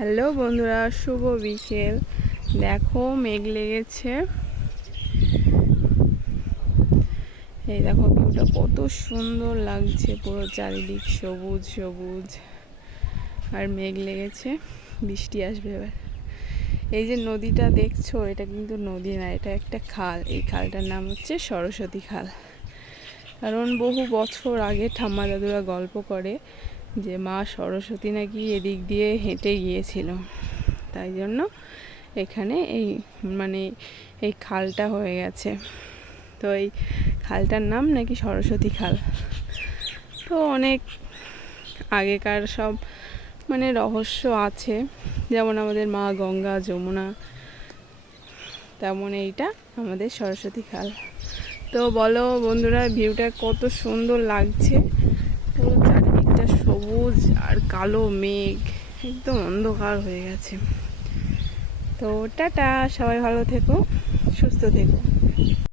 Hello বন্ধুরা, শুভ বিকেল। দেখো মেঘ লেগেছে, এই দেখো ভিউটা কত সুন্দর লাগছে, পুরো চারিদিক সবুজ সবুজ আর মেঘ লেগেছে, বৃষ্টি আসবে এবার। এই যে নদীটা দেখছো, এটা কিন্তু নদী না, এটা একটা খাল। এই খালটার নাম হচ্ছে সরস্বতী খাল। কারণ বহু বছর আগে ঠাম্মা দাদুরা গল্প করে যে মা সরস্বতী নাকি এদিক দিয়ে হেঁটে গিয়েছিল, তাই জন্য এখানে এই খালটা হয়ে গেছে। তো এই খালটার নাম নাকি সরস্বতী খাল। তো অনেক আগেকার সব রহস্য আছে, যেমন আমাদের মা গঙ্গা যমুনা, তেমন এইটা আমাদের সরস্বতী খাল। তো বলো বন্ধুরা, ভিউটা কত সুন্দর লাগছে, পুরো চারিদিকটা সবুজ আর কালো মেঘ, একদম অন্ধকার হয়ে গেছে। তো টাটা, সবাই ভালো থেকো, সুস্থ থেকো।